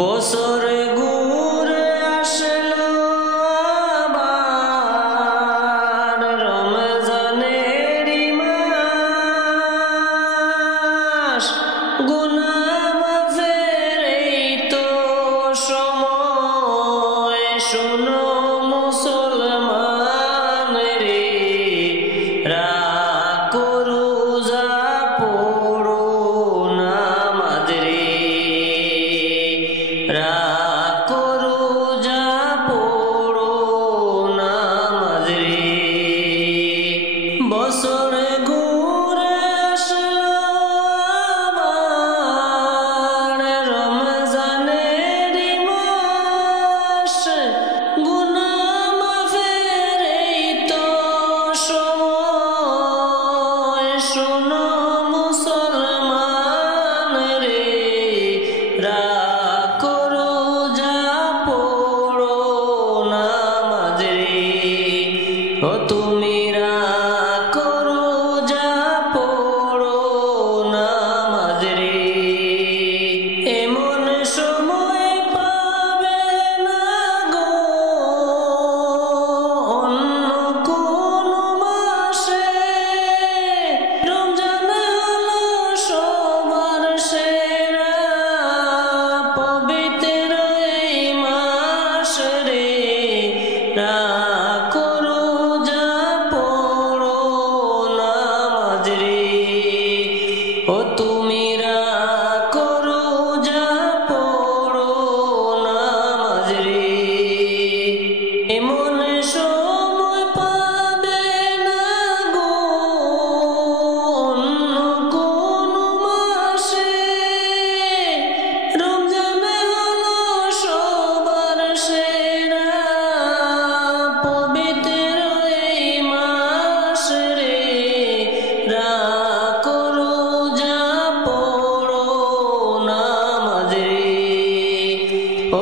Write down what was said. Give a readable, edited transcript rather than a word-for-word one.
বছর ঘুরে আসলো আবার রমজানেরই মাস, গুনাহ মাফের এই তো সময়। শোনো মুসলমান রে, রাখো রোজা পড়ো নামাজ রে, রাখো রোজা পড়ো নামাজ রে। বছর ঘুরে আসলো আবার রমজানেরই মাস, গুনাহ মাফের এই তো সময়। শোনো মুসলমান রে, রাখো রোজা পড়ো নামাজ রে। ও তুমি রাখো রোজা পড়ো নামাজ রে। এমন সময় পাবে না গো অন্য কোনো মাসে, রমজান হলো সবার সেরা পবিত্র এই মাস রে। রাখো রোজা পড়ো নামাজ রে। ও তুমি রাখো রোজা পড়ো নামাজ রে। এমন সময় পাবে না গো অন্য কোনো মাসে, রমজান হলো সবার সেরা পবিত্র এই মাস রে। রাখো রোজা পড়ো নামাজ রে। ও